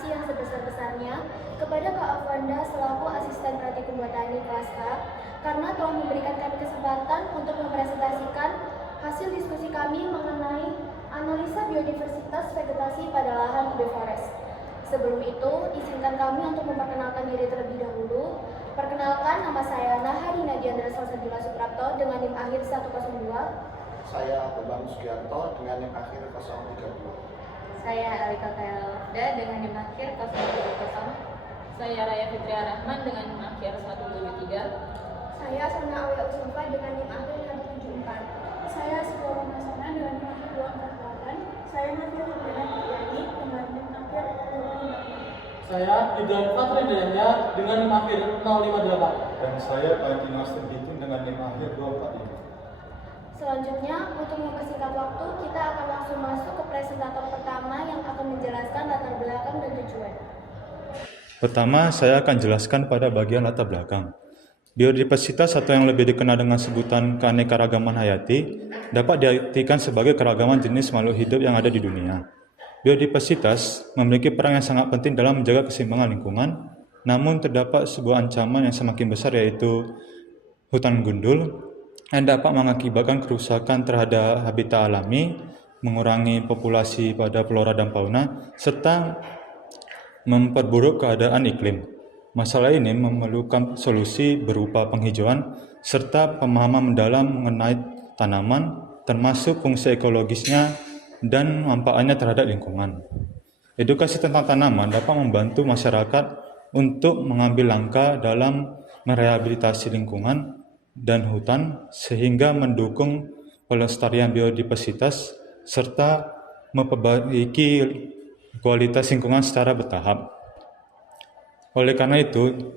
kasih yang sebesar-besarnya kepada Kak Afwanda selaku asisten praktikum botani kelas K karena telah memberikan kami kesempatan untuk mempresentasikan hasil diskusi kami mengenai analisa biodiversitas vegetasi pada lahan UB Forest. Sebelum itu, izinkan kami untuk memperkenalkan diri terlebih dahulu. Perkenalkan, nama saya Nahari Nadiandra Salsabila Suprapto dengan NIM akhir 102. Saya Bambang Sugiarto dengan NIM akhir 032. Saya Alika Kaelda dengan NIM akhir 030. Saya Raya Fitria Rahman dengan NIM akhir 173. Saya Sana Awya Usmufa dengan NIM akhir 174. Saya Sekolah Masana dengan NIM akhir 248. Saya Nadia Febriana Fitriani dengan NIM akhir 258. Saya Idran Fatri Dayanya dengan NIM akhir 058. Dan saya Pak Nastin Bitun dengan NIM akhir 245. Selanjutnya, untuk mempersingkat waktu, kita akan langsung masuk ke presentator pertama yang akan menjelaskan latar belakang dan tujuan. Pertama, saya akan jelaskan pada bagian latar belakang. Biodiversitas atau yang lebih dikenal dengan sebutan keanekaragaman hayati dapat diartikan sebagai keragaman jenis makhluk hidup yang ada di dunia. Biodiversitas memiliki peran yang sangat penting dalam menjaga keseimbangan lingkungan, namun terdapat sebuah ancaman yang semakin besar yaitu hutan gundul yang dapat mengakibatkan kerusakan terhadap habitat alami, mengurangi populasi pada flora dan fauna, serta memperburuk keadaan iklim. Masalah ini memerlukan solusi berupa penghijauan serta pemahaman mendalam mengenai tanaman, termasuk fungsi ekologisnya dan manfaatnya terhadap lingkungan. Edukasi tentang tanaman dapat membantu masyarakat untuk mengambil langkah dalam merehabilitasi lingkungan dan hutan sehingga mendukung pelestarian biodiversitas serta memperbaiki kualitas lingkungan secara bertahap. Oleh karena itu,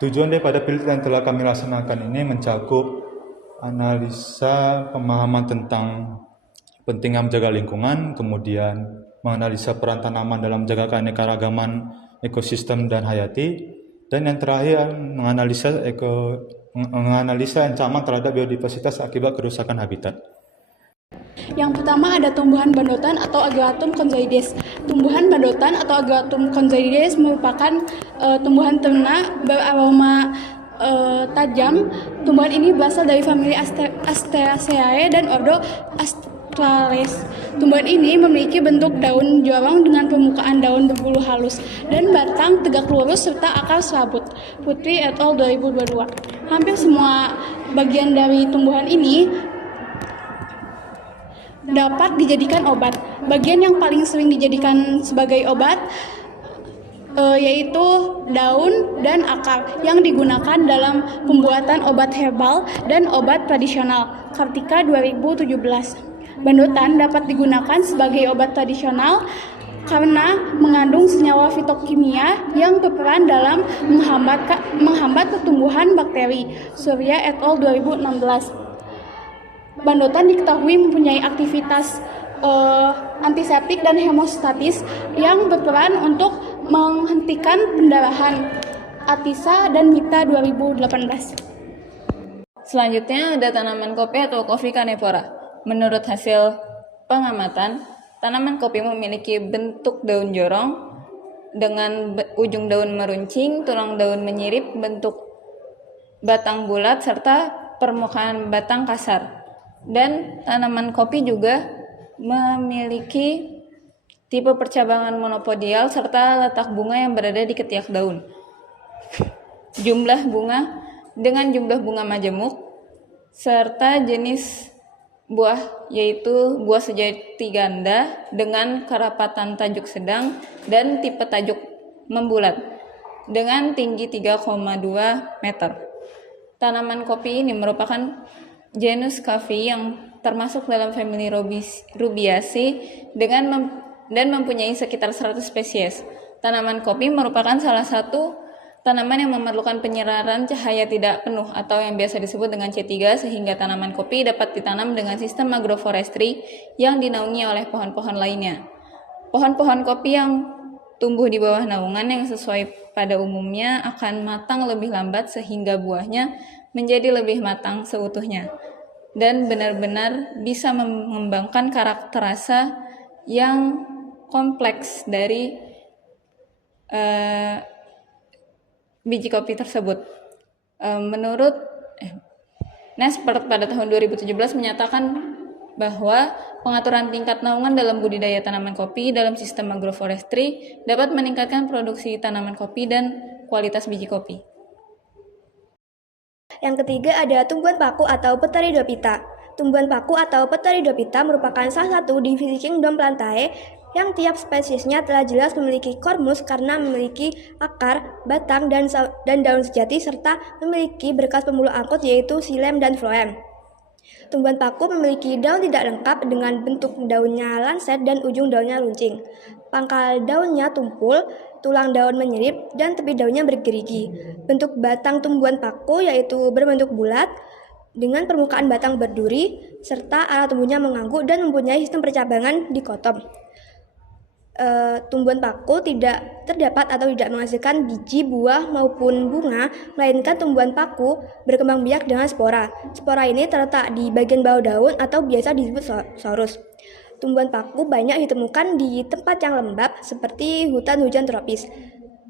tujuan daripada penelitian yang telah kami laksanakan ini mencakup analisa pemahaman tentang pentingnya menjaga lingkungan, kemudian menganalisa peran tanaman dalam menjaga keanekaragaman ekosistem dan hayati, dan yang terakhir menganalisa ancaman terhadap biodiversitas akibat kerusakan habitat. Yang pertama ada tumbuhan bandotan atau Ageatum conzoides. Tumbuhan bandotan atau Ageatum conzoides merupakan tumbuhan ternak beraroma tajam. Tumbuhan ini berasal dari famili Asteraceae dan ordo Astrales. Tumbuhan ini memiliki bentuk daun jorong dengan permukaan daun berbulu halus dan batang tegak lurus serta akar serabut. Putri et al. 2022. Hampir semua bagian dari tumbuhan ini dapat dijadikan obat. Bagian yang paling sering dijadikan sebagai obat yaitu daun dan akar yang digunakan dalam pembuatan obat herbal dan obat tradisional. Kartika 2017. Bandotan dapat digunakan sebagai obat tradisional karena mengandung senyawa fitokimia yang berperan dalam menghambat pertumbuhan bakteri. Surya et al. 2016. Bandotan diketahui mempunyai aktivitas antiseptik dan hemostatis yang berperan untuk menghentikan pendarahan. Atisa dan Mita 2018. Selanjutnya ada tanaman kopi atau Coffea canephora. Menurut hasil pengamatan, tanaman kopi memiliki bentuk daun jorong dengan ujung daun meruncing, tulang daun menyirip, bentuk batang bulat, serta permukaan batang kasar. Dan tanaman kopi juga memiliki tipe percabangan monopodial serta letak bunga yang berada di ketiak daun. Jumlah bunga majemuk serta jenis buah yaitu buah sejati ganda dengan kerapatan tajuk sedang dan tipe tajuk membulat dengan tinggi 3,2 meter. Tanaman kopi ini merupakan genus Coffea yang termasuk dalam famili Rubiaceae dan mempunyai sekitar 100 spesies. Tanaman kopi merupakan salah satu tanaman yang memerlukan penyeraran cahaya tidak penuh atau yang biasa disebut dengan C3, sehingga tanaman kopi dapat ditanam dengan sistem agroforestry yang dinaungi oleh pohon-pohon lainnya. Pohon-pohon kopi yang tumbuh di bawah naungan yang sesuai pada umumnya akan matang lebih lambat sehingga buahnya menjadi lebih matang seutuhnya dan benar-benar bisa mengembangkan karakter rasa yang kompleks dari biji kopi tersebut. Menurut Naspers pada tahun 2017 menyatakan bahwa pengaturan tingkat naungan dalam budidaya tanaman kopi dalam sistem agroforestry dapat meningkatkan produksi tanaman kopi dan kualitas biji kopi. Yang ketiga ada tumbuhan paku atau Pteridophyta. Tumbuhan paku atau Pteridophyta merupakan salah satu divisi kingdom Plantae yang tiap spesiesnya telah jelas memiliki kormus karena memiliki akar, batang, dan daun sejati serta memiliki berkas pembuluh angkut yaitu xilem dan phloem. Tumbuhan paku memiliki daun tidak lengkap dengan bentuk daunnya lanset dan ujung daunnya runcing. Pangkal daunnya tumpul, tulang daun menyirip, dan tepi daunnya bergerigi. Bentuk batang tumbuhan paku yaitu berbentuk bulat, dengan permukaan batang berduri, serta arah tumbuhnya mengangguk dan mempunyai sistem percabangan dikotom. Tumbuhan paku tidak terdapat atau tidak menghasilkan biji, buah, maupun bunga, melainkan tumbuhan paku berkembang biak dengan spora. Spora ini terletak di bagian bawah daun atau biasa disebut sorus. Tumbuhan paku banyak ditemukan di tempat yang lembab seperti hutan hujan tropis.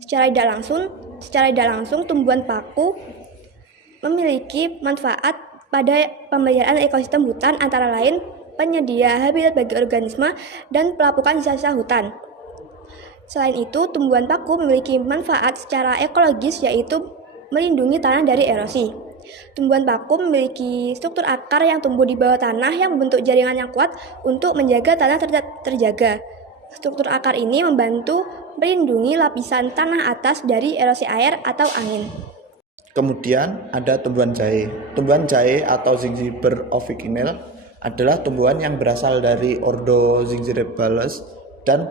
Secara tidak langsung tumbuhan paku memiliki manfaat pada pemeliharaan ekosistem hutan antara lain penyedia habitat bagi organisme dan pelapukan sisa-sisa hutan. Selain itu, tumbuhan paku memiliki manfaat secara ekologis yaitu melindungi tanah dari erosi. Tumbuhan paku memiliki struktur akar yang tumbuh di bawah tanah yang membentuk jaringan yang kuat untuk menjaga tanah terjaga. Struktur akar ini membantu melindungi lapisan tanah atas dari erosi air atau angin. Kemudian ada tumbuhan jahe. Tumbuhan jahe atau Zingiber officinale adalah tumbuhan yang berasal dari ordo Zingiberaceae dan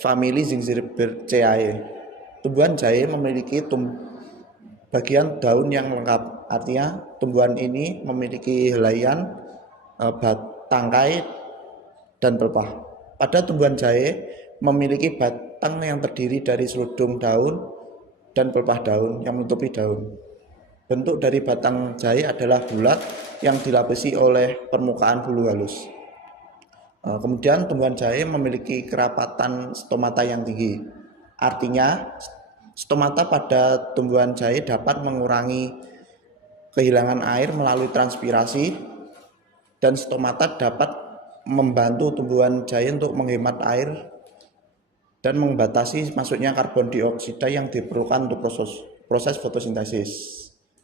famili Zingiberaceae. Tumbuhan jahe memiliki bagian daun yang lengkap. Artinya tumbuhan ini memiliki helaian, tangkai, dan pelepah. Pada tumbuhan jahe memiliki batang yang terdiri dari seludung daun dan pelepah daun yang menutupi daun. Bentuk dari batang jahe adalah bulat yang dilapisi oleh permukaan bulu halus. Kemudian tumbuhan jahe memiliki kerapatan stomata yang tinggi. Artinya stomata pada tumbuhan jahe dapat mengurangi kehilangan air melalui transpirasi, dan stomata dapat membantu tumbuhan jahe untuk menghemat air dan membatasi masuknya karbon dioksida yang diperlukan untuk proses fotosintesis.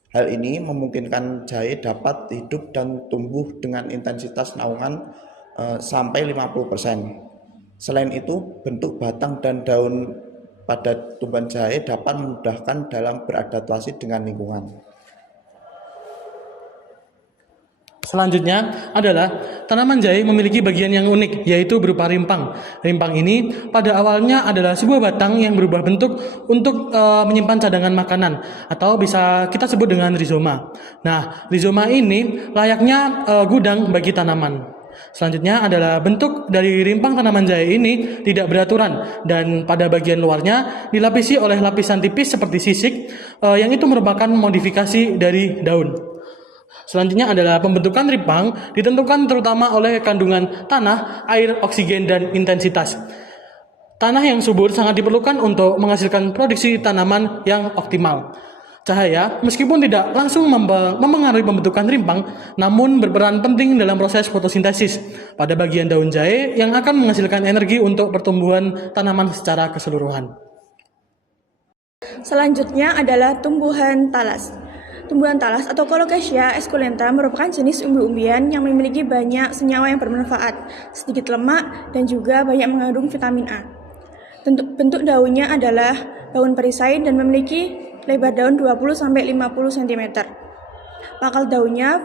Hal ini memungkinkan jahe dapat hidup dan tumbuh dengan intensitas naungan sampai 50%. Selain itu, bentuk batang dan daun pada tumbuhan jahe dapat memudahkan dalam beradaptasi dengan lingkungan. Selanjutnya adalah tanaman jahe memiliki bagian yang unik, yaitu berupa rimpang. Rimpang ini pada awalnya adalah sebuah batang yang berubah bentuk untuk menyimpan cadangan makanan, atau bisa kita sebut dengan rizoma. Nah, rizoma ini layaknya gudang bagi tanaman. Selanjutnya adalah bentuk dari rimpang tanaman jahe ini tidak beraturan, dan pada bagian luarnya dilapisi oleh lapisan tipis seperti sisik, yang itu merupakan modifikasi dari daun. Selanjutnya adalah pembentukan rimpang ditentukan terutama oleh kandungan tanah, air, oksigen, dan intensitas. Tanah yang subur sangat diperlukan untuk menghasilkan produksi tanaman yang optimal. Cahaya, meskipun tidak langsung mempengaruhi pembentukan rimpang, namun berperan penting dalam proses fotosintesis pada bagian daun jahe yang akan menghasilkan energi untuk pertumbuhan tanaman secara keseluruhan. Selanjutnya adalah tumbuhan talas. Tumbuhan talas atau Colocasia esculenta merupakan jenis umbi-umbian yang memiliki banyak senyawa yang bermanfaat, sedikit lemak, dan juga banyak mengandung vitamin A. Bentuk daunnya adalah daun perisai dan memiliki lebar daun 20-50 cm. Pangkal daunnya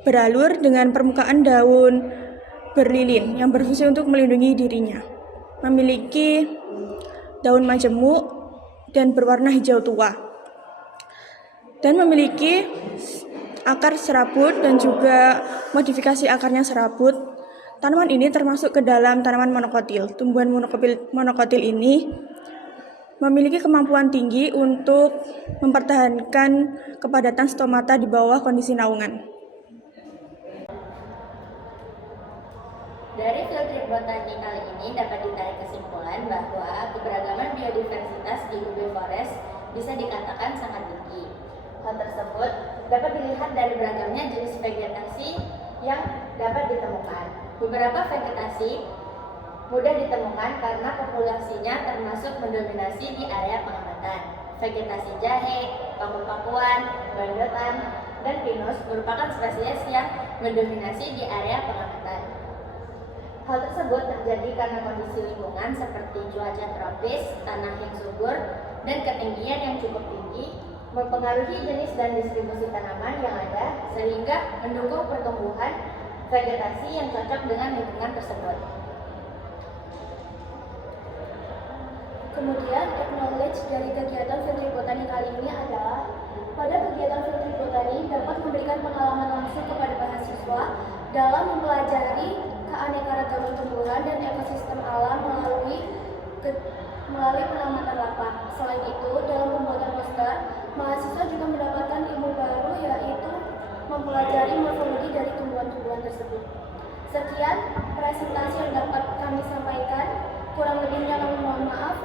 beralur dengan permukaan daun berlilin yang berfungsi untuk melindungi dirinya. Memiliki daun majemuk dan berwarna hijau tua. Dan memiliki akar serabut dan juga modifikasi akarnya serabut. Tanaman ini termasuk ke dalam tanaman monokotil. Tumbuhan monokotil ini memiliki kemampuan tinggi untuk mempertahankan kepadatan stomata di bawah kondisi naungan. Dari field trip botani kali ini dapat ditarik kesimpulan bahwa keberagaman biodiversitas di UB Forest bisa dikatakan sangat tinggi. Hal tersebut dapat dilihat dari beragamnya jenis vegetasi yang dapat ditemukan. Beberapa vegetasi mudah ditemukan karena populasinya termasuk mendominasi di area pengamatan. Vegetasi jahe, paku-pakuan, bandotan, dan pinus merupakan spesies yang mendominasi di area pengamatan. Hal tersebut terjadi karena kondisi lingkungan seperti cuaca tropis, tanah yang subur, dan ketinggian yang cukup tinggi mempengaruhi jenis dan distribusi tanaman yang ada sehingga mendukung pertumbuhan vegetasi yang cocok dengan lingkungan tersebut. Kemudian, acknowledge dari kegiatan Fitri Botani kali ini adalah pada kegiatan Fitri Botani dapat memberikan pengalaman langsung kepada mahasiswa dalam mempelajari keanekaragaman tumbuhan dan ekosistem alam melalui pengamatan lapak. Selain itu, dalam pembuatan poster, mahasiswa juga mendapatkan ilmu baru yaitu mempelajari morfologi dari tumbuhan-tumbuhan tersebut. Sekian presentasi yang dapat kami sampaikan. Kurang lebihnya kami mohon maaf.